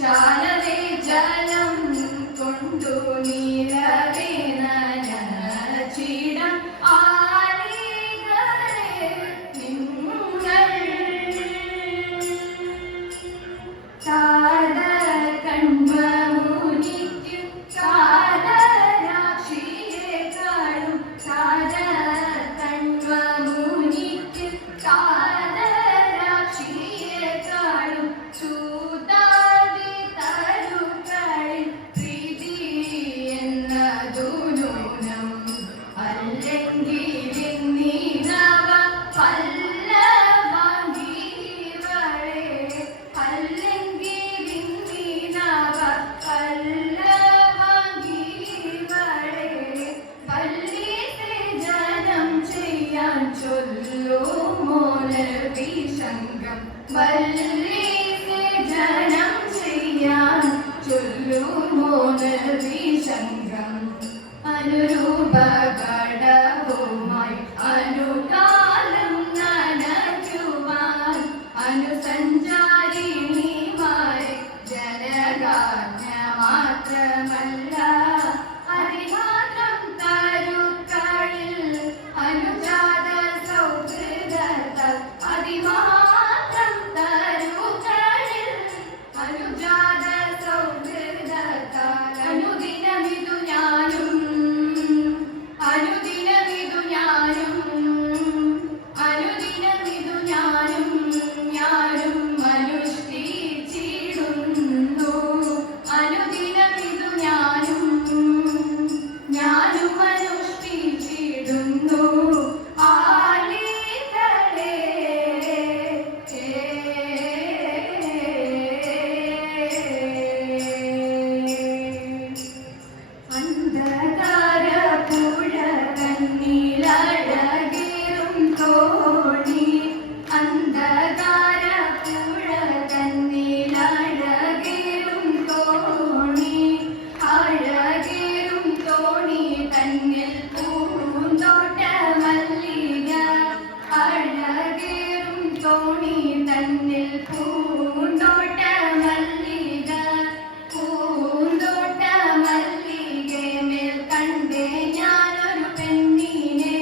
ചാലവേ ജലം കൊണ്ടു നീലവേ നനച്ചിടം ആലികളെ നിങ്ങൾ കാത കൺവമുനിക്ക് കാതരാക്ഷിയെ കാണും കാത കൺവമുനിക്ക് കാതരാക്ഷിയെ കാണും ചൂതാടി തരുകളിൽ പ്രീതി എന്നതു നൂനം അല്ലെങ്കിൽ നീനവ പല്ലവാങ്കിവളെ അല്ലെങ്കിൽ നീനവ പല്ലവാങ്കിവളെ പല്ലിസെ ജനം ചെയ്യാൻ ചൊല്ലു മോലവി സംഘം പല്ലിസെ ജനം ചെയ്യാൻ ചൊല്ലു മോലവി സംഘം അനുരൂപ ഘടകവുമായി അനുകാലം നനയ്ക്കുവാൻ അനുസഞ്ചാരിണിമാരെ ജനഗാന മാത്രമല്ല അതിമാത്രം തരുക്കളിൽ അനുജാത സൗഹൃദത്താൽ അതിമാത്രം തരുക്കളിൽ അനുജാത സൗഹൃദത്താൽ അനുദിനമിതു ഞാനും അനുദിനമിതു ഞാനും അനുദിനമിതു ഞാനും ഞാനും അനുഷ്ഠിച്ചിടുന്നു അനുദിനമിതു ഞാനും ഞാനും അനുഷ്ഠിച്ചിടുന്നു ആലികളെ അന്ധകാര പുഴ കണ്ണിലഴകേറും തോണി അന്ധകാര പുഴ കണ്ണിലഴകേറും തോണി അഴകേറും തോണി തന്നിൽ പൂന്തോട്ട മല്ലിക അഴകേറും തോണി തന്നിൽ പൂന്തോട്ട മല്ലിക പൂന്തോട്ട മല്ലികെ മേൽ കണ്ടേ ഞാനൊരു പെണ്ണിനെ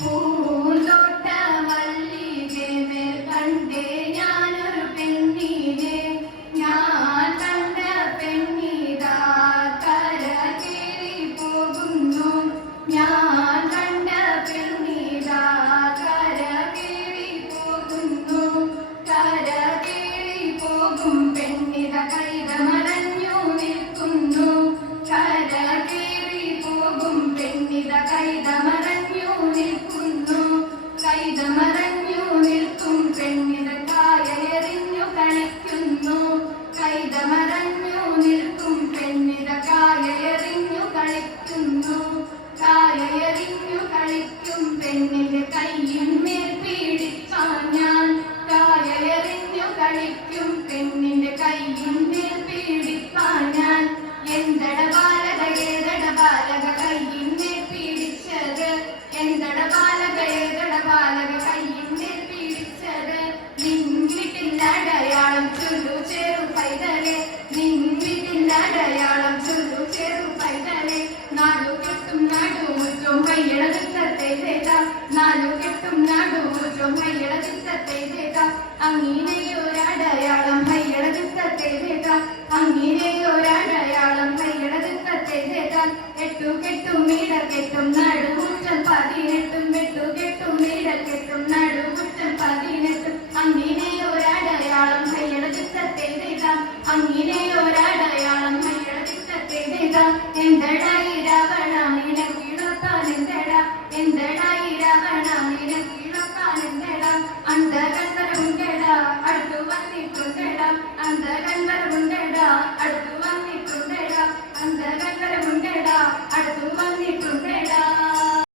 പൂന്തോട്ട മല്ലികെ മേൽ കണ്ടേ ഞാനൊരു പെണ്ണിനെ ഞാൻ കണ്ട പെണ്ണിതാ കര കേറി പോകുന്നു ഞാൻ കണ്ട പെണ്ണിതാ കര കേറി പോകുന്നു കര കേറി പോകും പെണ്ണിത കൈത മറഞ്ഞു നിൽക്കുന്നു കര കേറി പോകും പെണ്ണിത കൈത മറഞ്ഞു നിൽക്കുന്നു കൈത മറഞ്ഞു നിൽക്കും പെണ്ണിത കായയെറിഞ്ഞു കളിക്കുന്നു കൈത മറഞ്ഞു നിൽക്കും പെണ്ണിത കായയെറിഞ്ഞു കളിക്കുന്നു കായയെറിഞ്ഞു കളിക്കും പെണ്ണിന്റെ കയ്യിന്മേൽ പീഡിക്കാൻ ഞാൻ കായയെറിഞ്ഞു കളിക്കും പെണ്ണിന്റെ കയ്യിന്മേൽ പീഡിക്കാൻ ഞാൻ എന്തട ബാലക ഏതട ബാലക കയ്യിന്മേൽ പീഡിച്ചത് എന്തട ബാലക ഏതട ബാലക കയ്യിന്മേൽ പീഡിച്ചത് നിൻവിട്ടില്ലടയാളം ചൊല്ലു ചേരു പൈതലെ നിൻവിട്ടില്ലടയാളം ചൊല്ലു ചേരു പൈതലെ നാലു കെട്ടും നടുമുറ്റും കയ്യട ചിത്തത്തെ നാലു കെട്ടും നടുമുറ്റും കയ്യട ചിത്തത്തെ അങ്ങനെയൊരടയാളം കയ്യട ചിത്തത്തെ അങ്ങനെയൊരടയാളം കയ്യട ചിത്തത്തെ എട്ടു കെട്ടും മീടർ കെട്ടും നടുമുറ്റം 18 വെട്ടു കെട്ടും മീടർ കെട്ടും നടുമുറ്റം 18 അങ്ങനെയൊരടയാളം കയ്യട ചിത്തത്തെ അങ്ങനെയൊരടയാളം കയ്യട ചിത്തത്തെ